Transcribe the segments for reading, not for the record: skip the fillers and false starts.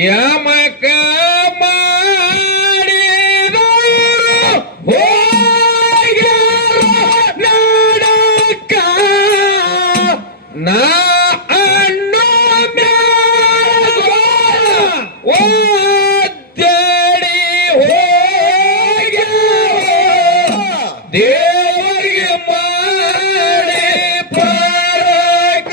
ಯಮಕ ಮಾಡಿದವರು ಹೋಗ್ಯಾರ ನಡಕ ನಾ ಅಣ್ಣು ಒದ್ದಡಿ ಹೋಗ್ಯಾರ ದೇವರಿಗೆ ಮಾಡಿ ಪರಕ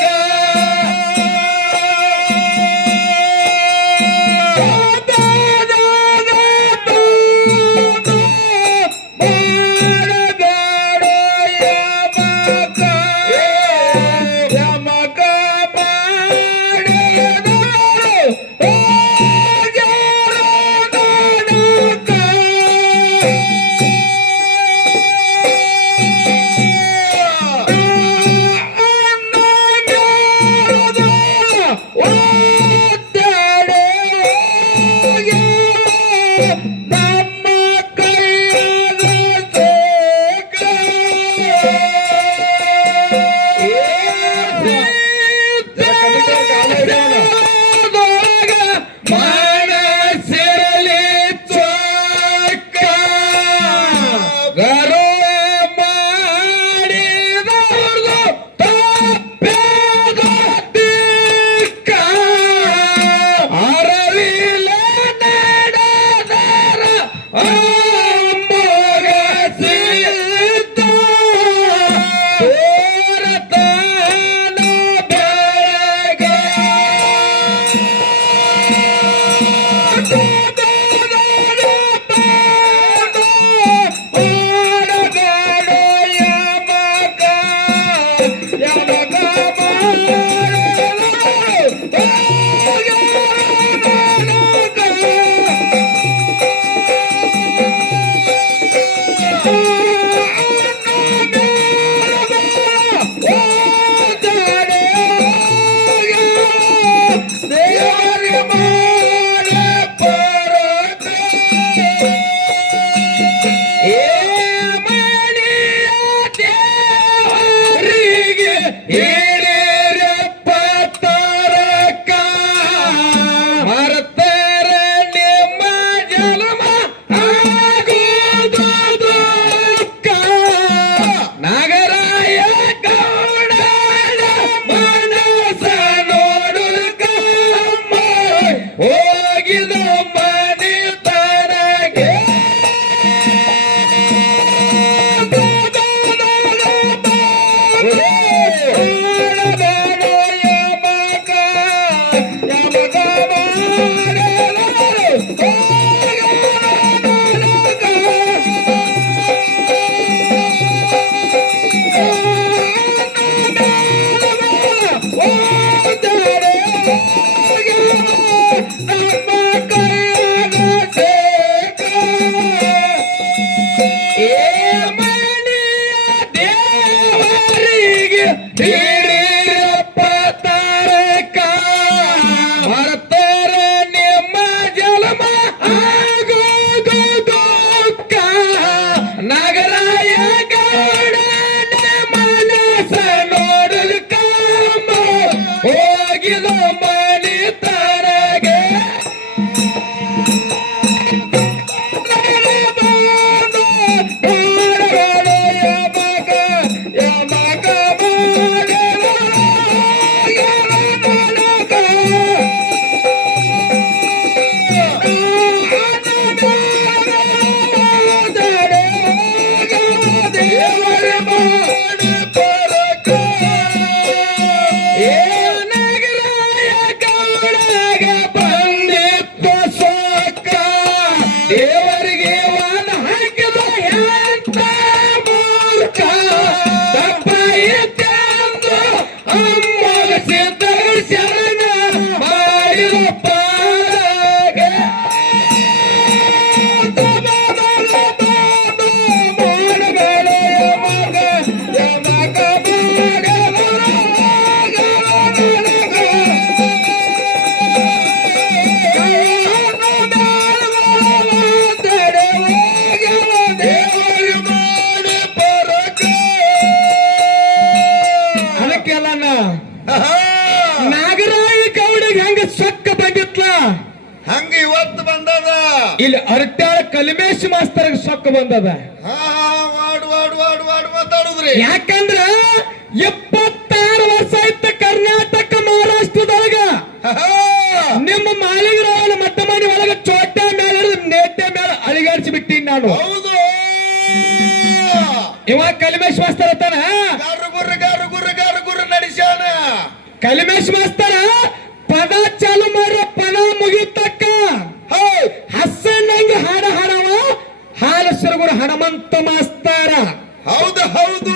ಇವತ್ತು ಬಂದದ. ಇಲ್ಲಿ ಅರಟ್ಯಾಳ ಕಲ್ಮೇಶ್ ಮಾಸ್ತರ್ ಸೊಕ್ಕ ಬಂದದ. ವಾಡು ಮಾತಾಡುದ್ರಿ. ಯಾಕಂದ್ರ 76 ವರ್ಷ ಆಯ್ತು ಕರ್ನಾಟಕ ಮಹಾರಾಷ್ಟ್ರದೊಳಗ ನಿಮ್ಮ ಮಾಳಿಗರಾವನ ಮಟ್ಟ ಮಾಡಿ ಒಳಗ ಚೋಟ ಮೇಲೆ ನೇತೆ ಮೇಲೆ ಅಳಿಗಾಡ್ಸಿ ಬಿಟ್ಟಿನಿ ನಾನು. ಹೌದು, ಇವಾಗ ಕಲ್ಮೇಶ್ ಮಾಸ್ತರ್ ಅತ್ತಾನ. ಗಾರು ಗುರ್ರ ನಡೆಸ್ಯಾನ. ಕಲ್ಮೇಶ್ ಮಾಸ್ತರ ಪದ ಚಾಲು ಮಾಡ್ರ ಪದ ಮುಗಿತಕ್ಕ ಹಸನಂಗ ಹಾಡ ಹಾಡವ ಹಾಲು ಸಿರುಗುರು ಹನುಮಂತ ಮಾಸ್ತರ. ಹೌದು ಹೌದು,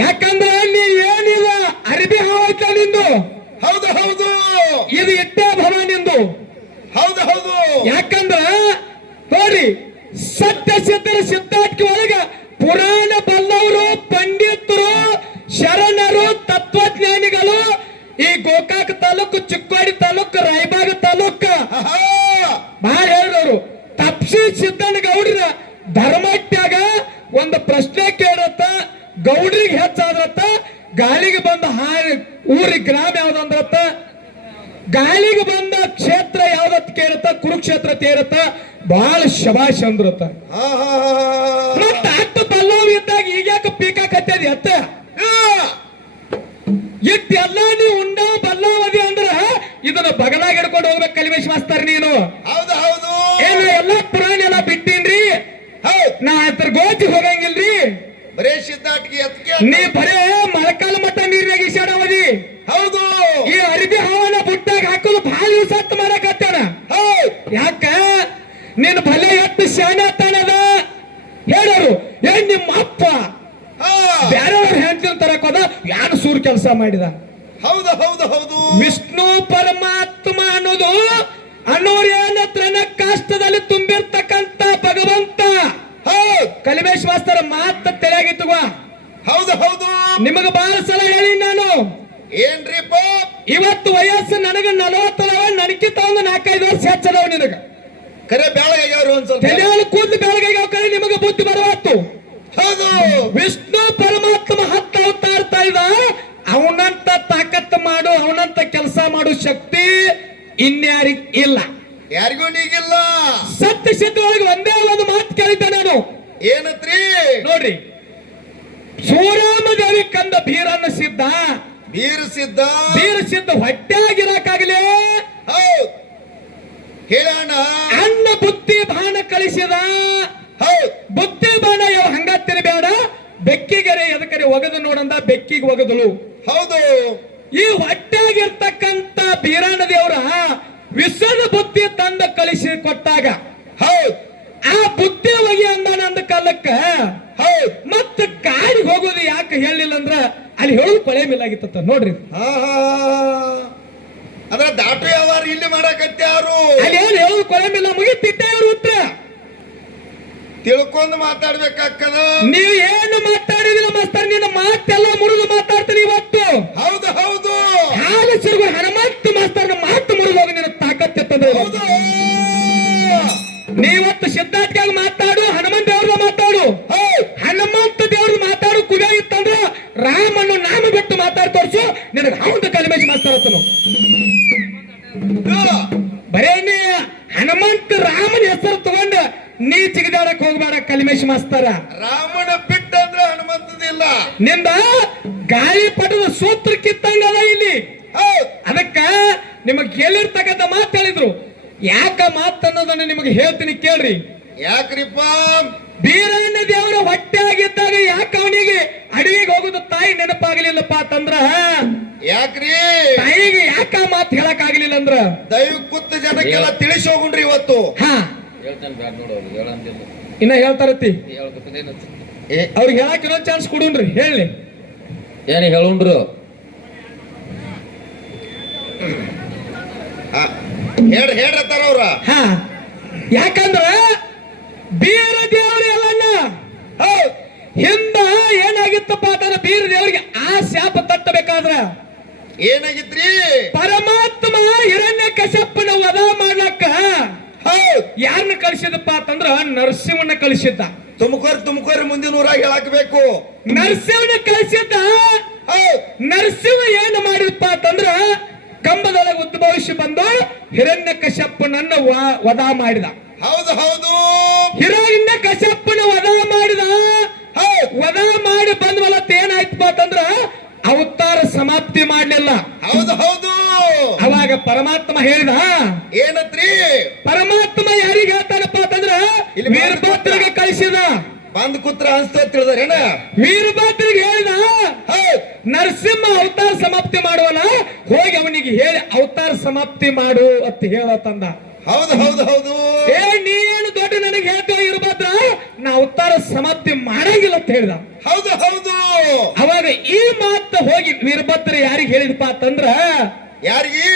ಯಾಕಂದ್ರೆ ನೀ ಏನಿಲ್ಲ ಅರಿಬಿ ಹಾವೈತ ನಿಂದು. ಹೌದು ಹೌದು, ಇದು ಇಟ್ಟೆ ಭವ ನಿಂದು. ಹೌದು ಹೌದು, ಯಾಕಂದ್ರ ನೋಡ್ರಿ ಸತ್ಯ ಸಿದ್ಧರ ಸಿದ್ಧಾರ್ಥಿ ಒಳಗ ಪುರಾಣ ಬಲ್ಲವರು, ಪಂಡಿತರು, ಶರಣರು, ತತ್ವಜ್ಞಾನಿಗಳು ಈ ಗೋಕಾಕ ತಾಲೂಕು, ಚಿಕ್ಕೋಡಿ ತಾಲೂಕು, ರಾಯಬಾಗ ತಾಲೂಕು ಬಹಳ ಹೇಳಿದವರು. ತಪ್ಸಿ ಸಿದ್ದಣ್ಣ ಗೌಡ್ರ ಧರ್ಮಟ್ಯಾಗ ಒಂದು ಪ್ರಶ್ನೆ ಕೇಳತ್ತ, ಗೌಡ್ರಿಗೆ ಹೆಚ್ಚಾದ್ರತ್ತ, ಗಾಳಿಗೆ ಬಂದ ಊರಿಗೆ ಗ್ರಾಮ ಯಾವ್ದಂದ್ರತ್ತ, ಗಾಳಿಗೆ ಬಂದ ಕ್ಷೇತ್ರ ಯಾವ್ದತ್ ಕೇಳತ್ತ, ಕುರುಕ್ಷೇತ್ರ ತೇರತ್ತ, ಬಹಳ ಶಬಾಷ್ ಅಂದ್ರತ್ತ. ಮತ್ತ ಅತ್ತ ಪಲ್ಲವ್ ಇದ್ದಾಗ ಈಗ್ಯಾಕ ಪೀಕಾಕತ್ತದ ಎತ್ತ ಇಟ್ಟೆಲ್ಲ ನೀವು ಉಂಡ ಬಲ್ಲವದಿ ಅಂದ್ರ ಇದನ್ನ ಬಗಲಾಗ ಹಿಡ್ಕೊಂಡು ಹೋಗ್ಬೇಕು ಕಲ್ಮೇಶ್ ಮಾಸ್ತರ್ ನೀನು. ಹೌದು ಹೌದು, ಏನ ಎಲ್ಲಾ ಪುರಾಣ ಎಲ್ಲ ಬಿಟ್ಟೀನ್ರಿ, ನಾ ಅದ್ರ ಗೋಚಿ ಹೋಗಂಗಿಲ್ರಿ. ಬರೇ ಸಿದ್ಧಾಟಿಗೆ ಎತ್ಕೆ ನೀ ಬರೇ ಮೊಳಕಾಲ ಮಟ್ಟ ನೀರ್ನಾಗ ಈಸಾಡವದಿ. ಹೌದು, ಈ ಅರಿಬಿ ಹಾವನ್ನ ಬುಟ್ಟಾಗ ಹಾಕೋದು ಬಹಳ ದಿವಸ ಮಾಡಕತ್ತಾನ. ಯಾಕ ನೀನ್ ಭಲೆ ಎತ್ತು ಶಾಣೆ ತಾನದ ಹೇಳೋರು. ಏನ್ ನಿಮ್ಮ ಅಪ್ಪ ಬೇರೆಯವ್ರ ಹೆಂಡತಿನ ತರಕ್ ಹೋದ, ಯಾರು ಸೂರ್ ಕೆಲಸ ಮಾಡಿದ. ಹೌದು ಹೌದು ಹೌದು, ವಿಷ್ಣು ಪರಮಾತ್ಮ ಅನ್ನೋರು ಏನತ್ರನ ಕಾಷ್ಟದಲ್ಲಿ ತುಂಬಿರ್ತಕ್ಕಂತ ಭಗವಂತ. ಕಲ್ಮೇಶ್ ಮಾಸ್ತರ ಮಾತ ತಲೆಯಾಗಿತ್ತುವ. ಹೌದು ಹೌದು, ನಿಮಗ ಬಹಳ ಸಲ ಹೇಳಿ ನಾನು. ಏನ್ರಿಪ್ಪ ಇವತ್ತು ವಯಸ್ಸು ನನಗ 40 ನನಕಿಂತ ಒಂದು 4-5 ವರ್ಷ ಹೆಚ್ಚದವ ನಿನಗ. ಕರೆ ಬೆಳಗಾಗ್ಯಾವ್ರು ಒಂದ್ ಸ್ವಲ್ಪ ತಲೆಯಲ್ಲಿ ಕೂದಲು ಬೆಳಗಾಗ್ಯಾವ ಕರೆ ನಿಮಗ ಬುದ್ಧಿ ಬರವತ್ತು. ಹೌದು, ವಿಷ್ಣು ಪರಮಾತ್ಮ 10 ಅವತಾರ ತಾಯ್ದ. ಅವನಂತ ತಾಕತ್ತು ಮಾಡು, ಅವನಂತ ಕೆಲಸ ಮಾಡು ಶಕ್ತಿ ಇನ್ಯಾರಿಗ್ ಇಲ್ಲ, ಯಾರಿಗೂ ನೀಗಿಲ್ಲ. ಸತ್ಯ ಸಿದ್ಧ ಒಳಗೆ ಒಂದೇ ಒಂದು ಮಾತು ಕೇಳಿದ್ದೆ ನಾನು. ಏನತ್ರಿ ನೋಡ್ರಿ, ಸೂರಾಮ ದೇವಿ ಕಂದ ಬೀರನ್ನ ಸಿದ್ಧ, ಬೀರ ಸಿದ್ಧ ಹೊಟ್ಟೆಯಾಗಿರಕಾಗಲೇ ಹೌದು ಹೇಳೋಣ. ಅನ್ನ ಬುದ್ಧಿ ಬಾಣ ಕಳಿಸಿದ. ಬುದ್ಧಿ ಬಾಣ ಯಾವ ಹಂಗ ತಿರಬೇಡ, ಬೆಕ್ಕಿಗೆರೆ ಎದಕರೆ ಒಗದು ನೋಡಂದ, ಬೆಕ್ಕಿಗೆ ಒಗದಳು. ಹೌದು, ಈ ಹೊಟ್ಟೆಯಾಗಿರ್ತಕ್ಕಂತ ಬೀರಣ್ಣ ದೇವರ ವಿಷದ ಬುದ್ಧಿ ತಂದ ಕಳಿಸಿ ಕೊಟ್ಟಾಗ ಹೌದು ಆ ಬುದ್ಧಿ ಒಗಿ ಅಂದಾನ ಅಂದ ಕಾಲಕ್ಕ ಹೌದು ಮತ್ತ ಕಾಡಿಗೆ ಹೋಗೋದು ಯಾಕೆ ಹೇಳಿಲ್ಲ ಅಂದ್ರ ಅಲ್ಲಿ ಹೇಳೋದು ಕೊಳೆ ಮೇಲಾಗಿತ್ತ. ನೋಡ್ರಿ, ಅದ್ರ ದಾಟು ಯಾವಾರು ಇಲ್ಲಿ ಮಾಡಕತ್ಯಾರು. ಅಲ್ಲಿ ಏನು ಹೇಳೋದು ಕೊಳೆ ಮೇಲ ಮುಗಿತಿದ್ದೆ ಅವ್ರ ಉತ್ತರ ತಿಳ್ಕೊಂಡು ಮಾತಾಡ್ಬೇಕಾಗ್ತದ. ನೀವು ಏನು ಮಾತಾಡಿದಿಲ್ಲ ಮಾಸ್ತರ್, ನಿನ್ನ ಮಾತೆಲ್ಲ ಮುರಿದು ಮಾತಾಡ್ತೀನಿ ಇವತ್ತು. ಹೌದು ಹೌದು, ಹಾಲು ಸಿರುಗು ಹನುಮಂತ ಮಾಸ್ತರ್ನ ಮಾತು ಮುರಿದೋಗ ನಿನ್ನ ತಾಕತ್ತಿರ್ತದೆ. ನೀವತ್ತು ಸಿದ್ಧಾರ್ಥಿಯಾಗಿ ಮಾತಾಡು, ಹನುಮಂತ ದೇವ್ರ ಮಾತಾಡು. ಹನುಮಂತ ದೇವ್ರ ಮಾತಾಡು ಕುಗ ಇತ್ತಂದ್ರ ರಾಮನ್ನು ನಾಮ ಬಿಟ್ಟು ಮಾತಾಡಿ ತೋರ್ಸು, ನಿನಗೆ ಹೌದು ಕಲ್ಮೇಶ್ ಮಾತಾಡ್ತನು. ಬರೇ ನೀ ಹನುಮಂತ ರಾಮನ ಹೆಸರು ತಗೊಂಡ ನೀ ಚಿಗದಾಡಕ್ ಹೋಗ್ಬೇಡ ಕಲ್ಮೇಶ್ ಮಾಸ್ತರ. ರಾಮನ ಬಿಟ್ಟಂದ್ರೆ ಹನುಮಂತದಿಲ್ಲ. ನಿಂದ ಗಾಳಿ ಪಟದ ಸೂತ್ರ ಕಿತ್ತಂಗದ ಇಲ್ಲಿ. ಅದಕ್ಕ ನಿಮಗ್ ಕೇಳಿರ್ತಕ್ಕಂಥ ಮಾತು ಹೇಳಿದ್ರು. ಯಾಕ ಮಾತನ್ನೋದನ್ನ ನಿಮಗೆ ಹೇಳ್ತೀನಿ ಕೇಳ್ರಿ. ಯಾಕ್ರಿಪ್ಪ? ಬೀರಣ್ಣ ದೇವರ ಹೊಟ್ಟೆ ಆಗಿದ್ದಾಗ ಯಾಕ ಅವನಿಗೆ ಅಡವಿಗೆ ಹೋಗುದು ತಾಯಿ ನೆನಪಾಗಲಿಲ್ಲಪ್ಪ ಅಂತಂದ್ರ ಯಾಕ್ರಿ? ತಾಯಿಗೆ ಯಾಕ ಮಾತು ಹೇಳಕ್ ಆಗ್ಲಿಲ್ಲ ಅಂದ್ರ ದೈವ ಕುತ್ತ ಜನಕ್ಕೆಲ್ಲ ತಿಳಿಸಿ ಹೋಗುಣ್ರಿ ಇವತ್ತು. ಹಾ ಇನ್ನ ಹೇಳ್ತಾರತಿ ಅವ್ರಿಗೆ ಹೇಳಕ್ ಇನ್ನೊಂದ್ ಚಾನ್ಸ್ ಕೊಡುನ್ರಿ. ಹೇಳಿ ಏನ್ ಹೇಳುಂಡ್ರು? ಹೇಳ್ರತ್ತಾರ ಅವ್ರ. ಹಾ ಯಾಕಂದ್ರ ಬೀರ ದೇವ್ರ ಎಲ್ಲನ್ನ ಹಿಂದ ಏನಾಗಿತ್ತಪ್ಪ ಅಂತಂದ್ರ ಬೀರ ದೇವರಿಗೆ ಆ ಶಾಪ ತಟ್ಟಬೇಕಾದ್ರ ಏನಾಗಿತ್ರಿ? ಪರಮಾತ್ಮ ಹಿರಣ್ಯ ಕಶ್ಯಪನ ವಧ ಮಾಡ್ಲಕ್ಕ ಯಾರನ್ನ ಕಳಿಸಿದಪ್ಪ ಅಂತಂದ್ರ ನರಸಿಂಹನ ಕಳಿಸಿದ್ದ. ತುಮಕೂರು ಮುಂದಿನ ಊರಾಗ ಹೇಳಾಕಬೇಕು. ನರಸಿಂಹನ ಕಳಿಸಿದ್ದ. ನರಸಿಂಹ ಏನ್ ಮಾಡಿದಪ್ಪ ಅಂತಂದ್ರ ಕಂಬದೊಳಗೆ ಉದ್ಭವಿಸಿ ಬಂದು ಹಿರಣ್ಯ ಕಶ್ಯಪನನ್ನ ವಧ ಮಾಡಿದ. ಹೌದು ಹೌದು ಹಿರಣ್ಯ ಕಶ್ಯಪನ ವಧ ಮಾಡಿದ. ವಧ ಮಾಡಿ ಬಂದ ಮೂಲಕ ಏನಾಯ್ತಪ್ಪ ಅಂತಂದ್ರ ಅವತಾರ ಸಮಾಪ್ತಿ ಮಾಡ್ಲಿಲ್ಲ. ಹೌದು ಹೌದು ಅವಾಗ ಪರಮಾತ್ಮ ಹೇಳಿದ, ಏನತ್ರಿ? ಪರಮಾತ್ಮ ಯಾರಿಗೆ ಹೇಳ್ತಾನಪ್ಪ ಅಂತಂದ್ರ ಇಲ್ಲಿ ವೀರಭದ್ರಿಗೆ ಕಳಿಸಿದ. ಬಂದ್ ಕೂತ್ರ ಅನ್ಸ್ತ ತಿಳಿದಾರೇನ? ವೀರಭದ್ರಿಗೆ ಹೇಳಿದ, ನರಸಿಂಹ ಅವತಾರ ಸಮಾಪ್ತಿ ಮಾಡುವಲ್ಲ, ಹೋಗಿ ಅವನಿಗೆ ಹೇಳಿ ಅವತಾರ ಸಮಾಪ್ತಿ ಮಾಡು ಅಂತ ಹೇಳತಂದ. ಹೌದು ಹೌದು ಹೌದು ನೀನು ದೊಡ್ಡ ನನಗೆ ಹೇಳ್ತೀವ ವೀರಭದ್ರ, ನಾ ಅವತಾರ ಸಮಾಪ್ತಿ ಮಾಡಂಗಿಲ್ಲ ಅಂತ ಹೇಳ್ದ. ಹೌದು ಹೌದು ಅವಾಗ ಈ ಮಾತು ಹೋಗಿ ವೀರಭದ್ರ ಯಾರಿಗೆ ಹೇಳಿದಪ್ಪ ಅಂತಂದ್ರ ಯಾರಿಗೆ?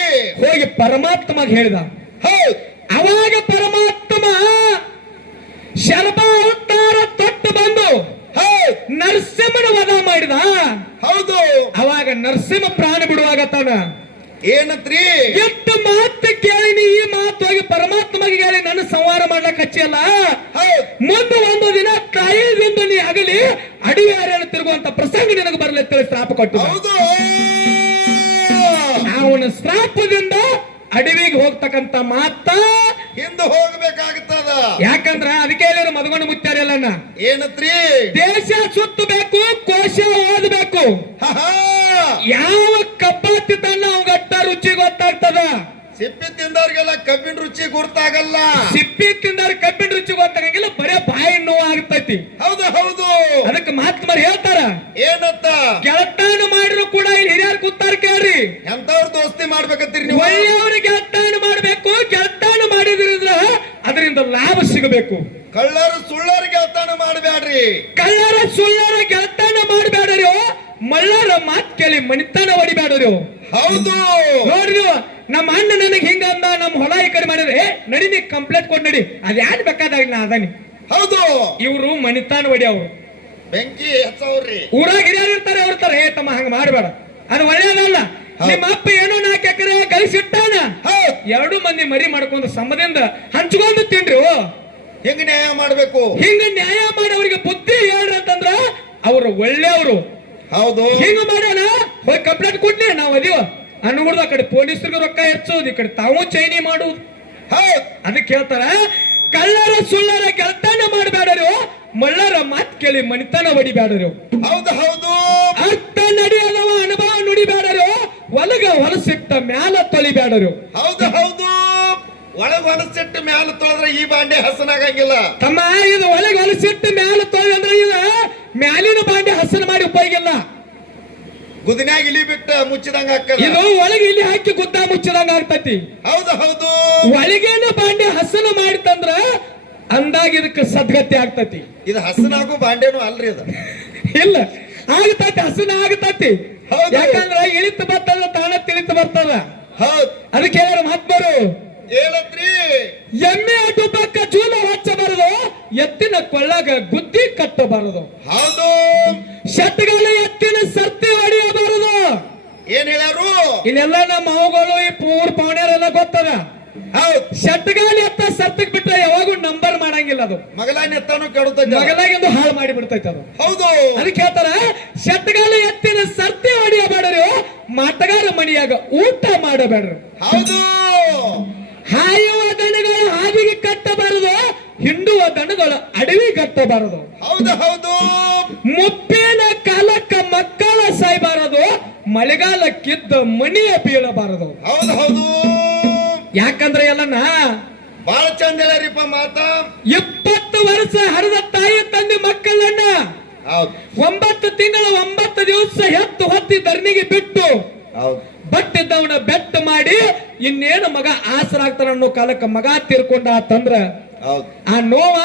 ಹೋಗಿ ಪರಮಾತ್ಮಗೆ ಹೇಳಿದ. ಹೌದು ಅವಾಗ ಪರಮಾತ್ಮ ಶರ್ಮ ಅವತಾರ ತೊಟ್ಟು ಬಂದು ನರಸಿಂಹನ ವಧ ಮಾಡಿದ. ಹೌದು ಅವಾಗ ನರಸಿಂಹ ಪ್ರಾಣ ಬಿಡುವಾಗ ತಾನ ಏನತ್ರಿ? ಎಷ್ಟು ಮಾತು ಕೇಳಿನಿ, ಈ ಮಾತು ಹೋಗಿ ಪರಮಾತ್ಮಗೆ ಹೇಳಿ ನನ್ನ ಸಂಹಾರ ಮಾಡ್ಲಕ್ ಹಚ್ಚಿಯಲ್ಲ. ಮುಂದೆ ಒಂದು ದಿನ ತಾಯಿಯಿಂದ ನೀ ಆಗಲಿ ಅಡವಿ ಅರಣ್ಯ ತಿರುಗುವಂತ ಪ್ರಸಂಗ ನಿನಗೆ ಬರಲಿ ಅಂತ ಶ್ರಾಪ ಕೊಟ್ಟು, ಹೌದು ಅವನ ಶ್ರಾಪದಿಂದ ಅಡವಿಗೆ ಹೋಗ್ತಕ್ಕಂತ ಮಾತ ಹಿಂದೆ ಹೋಗ್ಬೇಕಾಗುತ್ತದ. ಯಾಕಂದ್ರ ಅದಕ್ಕೆ ಹೇಳಿದ್ರು ಮದಗೊಂಡು ಮುಚ್ಚಾರಲ್ಲ, ಏನತ್ರಿ? ದೇಶ ಸುತ್ತಬೇಕು, ಕೋಶ ಓದಬೇಕು. ಹಾ ಯಾವ ಕಬ್ಬಾತಿ ತನ್ನ ಅವಂಗಟ್ಟ ರುಚಿ ಗೊತ್ತಾಗ್ತದ. ಸಿಪ್ಪಿ ತಿಂದವ್ರಿಗೆಲ್ಲ ಕಬ್ಬಿನ ರುಚಿ ಗುರ್ತಾಗಲ್ಲ. ಸಿಪ್ಪಿ ತಿಂದವ್ರ ಕಬ್ಬಿನ ರುಚಿ ಗೊತ್ತಾಗಂಗಿಲ್ಲ, ಬರೇ ಬಾಯಿ ನೋವು ಆಗ್ತೈತಿ. ಹೌದು ಹೌದು ಅದಕ್ಕೆ ಮಹಾತ್ಮರು ಹೇಳ್ತಾರ, ಏನತ್ತ? ಗೆಳತಾನ ಮಾಡಿದ್ರು ಕೂಡ ಇಲ್ಲಿ ಹಿರಿಯರು ಕೂತಾರ ಕೇಳ್ರಿ, ಎಂತವ್ರ ದೋಸ್ತಿ ಮಾಡ್ಬೇಕಂತೀರಿ ನೀವು? ಒಳ್ಳೆಯವ್ರಿಗೆ ಗೆಳತಾನ ಮಾಡ್ಬೇಕು. ಗೆಳತಾನ ಮಾಡಿದ್ರಿಂದ ಅದರಿಂದ ಲಾಭ ಸಿಗಬೇಕು. ಕಳ್ಳರು ಸುಳ್ಳರು ಗೆಳತಾನ ಮಾಡಬೇಡ್ರಿ. ಕಳ್ಳರ ಸುಳ್ಳರ ಗೆಳತಾನ ಮಾಡಬೇಡ್ರಿ. ಮಳ್ಳರ ಮಾತ್ ಕೇಳಿ ಮನಿತನ ಹೊಡಿಬೇಡ್ರಿ. ಹೌದು ನೋಡ್ರಿ, ನಮ್ಮ ಅಣ್ಣ ನನಗೆ ಹಿಂಗ ಅಂದ, ನಮ್ಮ ಹೊಲ ಈ ಕಡೆ ಮಾಡಿದ್ರೆ ನಡಿ ನೀ ಕಂಪ್ಲೇಂಟ್ ಕೊಟ್ಟು ನಡಿ, ಅದ್ ಯಾರು ಬೇಕಾದಾಗ ನಾ ಅದಾನಿ. ಹೌದು ಇವ್ರು ಮನಿತಾನ ಹೊಡಿ, ಅವ್ರು ಬೆಂಕಿ ಹಚ್ಚವ್ರಿ. ಊರಾಗ ಹಿರಿಯರು ಇರ್ತಾರೆ, ಅವ್ರ ತರ ಹೇ ತಮ್ಮ ಹಂಗ ಮಾಡಬೇಡ, ಅದು ಒಳ್ಳೇದಲ್ಲ. ನಿಮ್ಮ ಅಪ್ಪ ಏನೋ 4 ಎಕರೆ ಗಳಿಸಿಟ್ಟಾನ, 2 ಮಂದಿ ಮರಿ ಮಾಡ್ಕೊಂಡು ಸಮದಿಂದ ಹಂಚ್ಕೊಂಡು ತಿನ್ರಿ. ಹೆಂಗ ನ್ಯಾಯ ಮಾಡ್ಬೇಕು? ಹಿಂಗ ನ್ಯಾಯ ಮಾಡಿ ಅವ್ರಿಗೆ ಬುದ್ಧಿ ಹೇಳ್ರಿ ಅಂತಂದ್ರ ಅವ್ರು ಒಳ್ಳೆಯವರು. ಹೌದು ಹಿಂಗ ಮಾಡ್ಯಾನ, ಹೋಗಿ ಕಂಪ್ಲೇಂಟ್ ಕೊಡ್ಲಿ, ನಾವ್ ಅದೀವ ಅನ್ನುಗುಡ್ದು. ಆ ಕಡೆ ಪೊಲೀಸರಿಗೆ ರೊಕ್ಕ ಹೆಚ್ಚೋದು, ಈ ಕಡೆ ತಾವು ಚೈನಿ ಮಾಡುದು. ಅದಕ್ಕೆ ಹೇಳ್ತಾರ, ಕಳ್ಳರ ಸುಳ್ಳರ ಗೆಳತನ ಮಾಡಬೇಡರು, ಮಳ್ಳರ ಮಾತ್ ಕೇಳಿ ಮನಿತನ ಹೊಡಿಬೇಡರು. ಹೌದು ಹೌದು ಅರ್ಥ ನಡೆಯದವ ಅನುಭವ ನುಡಿಬೇಡರು, ಒಳಗ ಹೊಲಸಿಟ್ಟ ಮ್ಯಾಲ ತೊಳಿಬೇಡರು. ಹೌದು ಹೌದು ಒಳಗ್ ಹೊಲಸಿಟ್ಟು ಮ್ಯಾಲ ತೊಳೆದ್ರೆ ಈ ಬಾಂಡೆ ಹಸನಾಗಂಗಿಲ್ಲ ತಮ್ಮ. ಇದು ಒಳಗೆ ಹೊಲಸಿಟ್ಟು ಮ್ಯಾಲ ತೊಳೆದ ಅಂದ್ರೆ ಇದು ಮ್ಯಾಲಿನ ಬಾಂಡೆ ಹಸನ ಮಾಡಿ ಉಪಯೋಗ ಇಲ್ಲ. ಗುದಿನ್ಯಾಗ ಇಲಿ ಬಿಟ್ಟ ಮುಚ್ಚಿದಂಗ ಹಾಕದ. ಇದು ಒಳಗೆ ಇಲ್ಲಿ ಹಾಕಿ ಗುದ್ದ ಮುಚ್ಚಿದಂಗ ಆಗ್ತತಿ. ಹೌದು ಹೌದು ಒಳಗೇನ ಬಾಂಡೆ ಹಸನ ಮಾಡಿತಂದ್ರ ಅಂದಾಗ ಇದಕ್ಕೆ ಸದ್ಗತಿ ಆಗ್ತತಿ. ಇದು ಹಸನಾಗೂ ಬಾಂಡೆನೂ ಅಲ್ರಿ ಅದು. ಇಲ್ಲ, ಆಗತತಿ, ಹಸನ ಆಗತತಿ. ಹೌದು. ಯಾಕಂದ್ರ ಇಳಿತು ಬರ್ತದ, ತಾಣ ತಿಳಿತು ಬರ್ತದ. ಹೌದು ಅದಕ್ಕೆ ಹೇಳಿದ್ರು ಮಹಾತ್ಮರು, ಏನತ್ರಿ? ಎಮ್ಮೆ ಅಡ್ಡುಪಕ್ಕ ಜೂಲ ಹಚ್ಚಬಾರದು, ಎತ್ತಿನ ಕೊಳ್ಳಾಗ ಗುದ್ದಿ ಕಟ್ಟಬಾರದು. ಹೌದು ಶಟ್ಗಾಲ ಎತ್ತಿನ ಸರ್ತಿ ಹೊಡೆಯಬಾರದು. ಏನ್ ಹೇಳ್ಯಾರು? ಇಲ್ಲೆಲ್ಲ ನಮ್ಮ ಮಾವುಗಳು ಈ ಪೂರ್ ಪೌಣ್ಯರೆಲ್ಲ ಗೊತ್ತದ. ಹೌದು ಶಟ್ಗಾಲಿ ಎತ್ತ ಸರ್ತಿಗ್ ಬಿಟ್ರೆ ಯಾವಾಗೂ ನಂಬರ್ ಮಾಡಂಗಿಲ್ಲ. ಅದು ಮಗಲಾಗಿ ಎತ್ತಾನು ಕೆಡುತ್ತೈತೆ, ಮಗಲಾಗಿಂದು ಹಾಳು ಮಾಡಿ ಬಿಡ್ತೈತೆ ಅದು. ಹೌದು ಅದಕ್ಕೆ ಹೇಳ್ತಾರ, ಶಟ್ಗಾಲಿ ಎತ್ತಿನ ಸರ್ತಿ ಹೊಡೆಯಬೇಡರು, ಮಾಟಗಾರ ಮಣಿಯಾಗ ಊಟ ಮಾಡಬೇಡ್ರಿ. ಹೌದು ಹಾಯುವ ದನಗಳು ಹಾದಿಗೆ ಕಟ್ಟಬಾರದು, ಹಿಂಡುವ ದನಗಳು ಅಡವಿ ಕಟ್ಟಬಾರದು. ಹೌದು ಹೌದು ಮುಪ್ಪಿನ ಕಾಲಕ್ಕ ಮಕ್ಕಳ ಸಾಯ್ಬಾರದು, ಮಳೆಗಾಲಕ್ಕಿದ್ದ ಮಣಿಯ ಬೀಳಬಾರದು. ಹೌದು ಹೌದು ಯಾಕಂದ್ರೆ ಎಲ್ಲನ ಬಾಳ ಚಂದ ಹೇಳ್ಯಾರಿಪ್ಪ ಮಾತ. 20 ವರ್ಷ ಹರಿದ ತಾಯಿ ತಂದೆ ಮಕ್ಕಳನ್ನ ಹೌದು 9 ತಿಂಗಳ 9 ದಿವಸ ಹೆತ್ತು ಹೊತ್ತಿ ಧರಣಿಗೆ ಬಿಟ್ಟು ಹೌದು ಬಟ್ಟಿದ್ದವನ ಬೆಟ್ಟ ಮಾಡಿ ಇನ್ನೇನು ಮಗ ಆಸರಾಗ್ತಾನ ಅನ್ನೋ ಕಾಲಕ್ಕೆ ಮಗ ತೀರ್ಕೊಂಡ ಅಂತಂದ್ರ ಹೌದು ಆ ನೋವ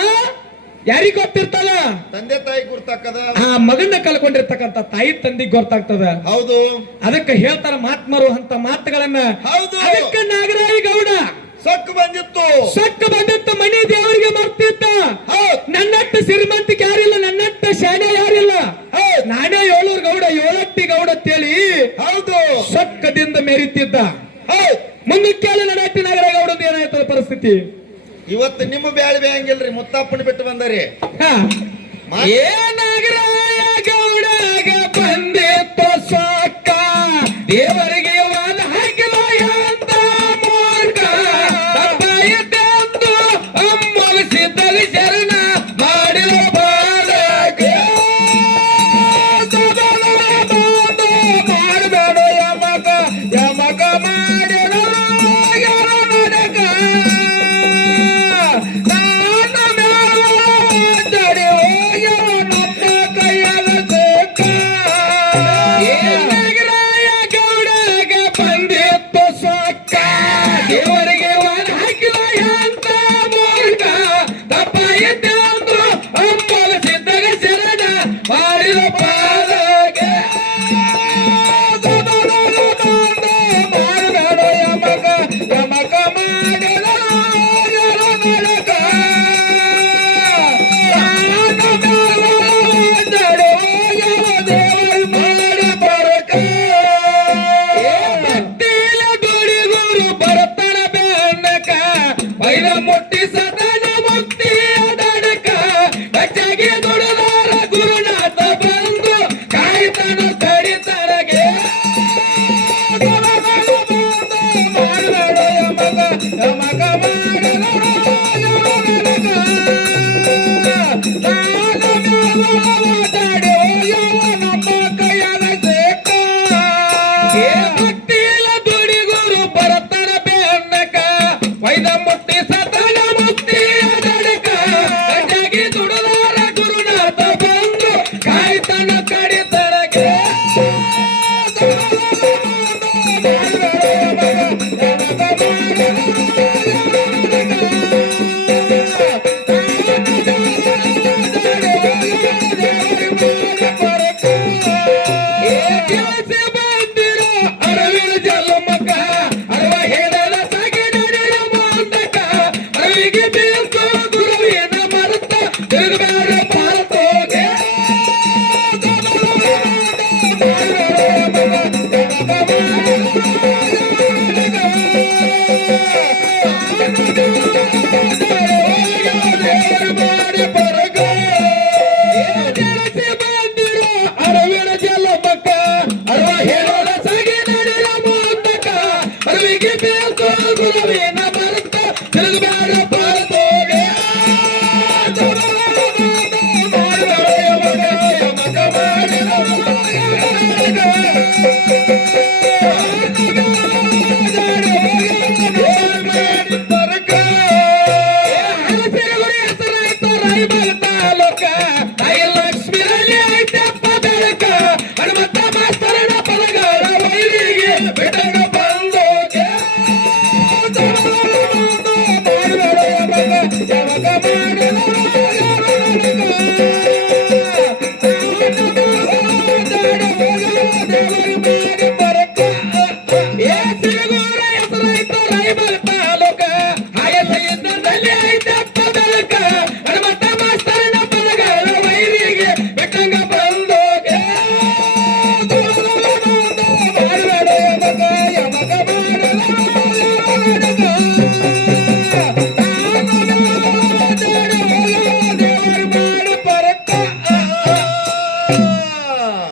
ಯಾರಿಗ ಗೊತ್ತಿರ್ತದ? ತಂದೆ ತಾಯಿ ಗುರ್ತಾಕದ. ಆ ಮಗನ್ನ ಕಳ್ಕೊಂಡಿರ್ತಕ್ಕಂತ ತಾಯಿ ತಂದಿಗೆ ಗೊತ್ತಾಗ್ತದ. ಹೌದು ಅದಕ್ಕೆ ಹೇಳ್ತಾರ ಮಹಾತ್ಮರು ಅಂತ ಮಾತುಗಳನ್ನ. ಹೌದು ಅದಕ್ಕೆ ನಾಗರಾಯಿ ಗೌಡ ಸೊಕ್ಕು ಬಂದಿತ್ತು, ಸೊಕ್ಕ ಬಂದಿತ್ತು, ಮನೆ ದೇವರಿಗೆ ಮರ್ತಿದ್ದ. ನನ್ನಟ್ಟ ಶ್ರೀಮಂತಿಗೆ ಯಾರಿಲ್ಲ, ನನ್ನಟ್ಟ ಶಾಣೆ ಯಾರಿಲ್ಲ, ನಾನೇ 7 ಗೌಡ 7 ಗೌಡ ಅಂತೇಳಿ ಹೌದು ಸೊಕ್ಕದಿಂದ ಮೆರಿತಿದ್ದ. ಮುಂದಕ್ಕೆ ನನ್ನಟ್ಟಿ ನಾಗರಾಯ ಗೌಡದ ಏನಾಯ್ತದ ಪರಿಸ್ಥಿತಿ? ಇವತ್ತು ನಿಮ್ಮ ಬ್ಯಾಳಿ ಬೇಯಂಗಿಲ್ರಿ, ಮುತ್ತಪ್ಪನ ಬಿಟ್ಟು ಬಂದರಿ. ಏ ನಾಗರಾಯ ಗೌಡಗ ಬಂದಿತ್ತು ಸೊಕ್ಕ, ದೇವರಿಗೆ ವಾದ ಹಾಕಿ ಬಾಯಿ ವೈರ ಮುಟ್ಟಿ ಸದನ ಮುಕ್ತಿ ಅದಡಕ ಹೆಚ್ಚಾಗಿ ದುಡಿದಾರ ಗುರುನಾಥ ಬಂದು ಕಾಯ್ತಾನ ತಡಿತರಗೆ ಭಕ್ತಿಯ ದುಡಿಗುರು ಬರತನ ಬೆನ್ನಕ ವೈದ ಮುಕ್ತಿ ಸತನ ಮುಕ್ತಿ ಅದಡಕ ಹೆಚ್ಚಾಗಿ ದುಡಿದಾರ ಗುರುನಾಥ ಬಂದು ಕಾಯ್ತಾನ ಕಡಿತರಗೆ ಅರವಿನ ಜಲಮಕ ಅರವ ಹೇಳದ ಸಗೆ ನಡೆಯ ಮಾತಕ ಅರವಿಗೆ ಬೇಕು ಗುರುವಿನ ಮರುತ ತಿರುಗಬೇಡ ಭಾರತೋಗೆ ಅರವಿನ ಜಲಮಕ ಅರವ ಹೇಳದ ಸಗೆ ನಡೆಯ ಮಾತಕ ಅರವಿಗೆ ಬೇಕು ಗುರುವಿನ ಮರುತ ತಿರುಗಬೇಡ ಭಾರತೋ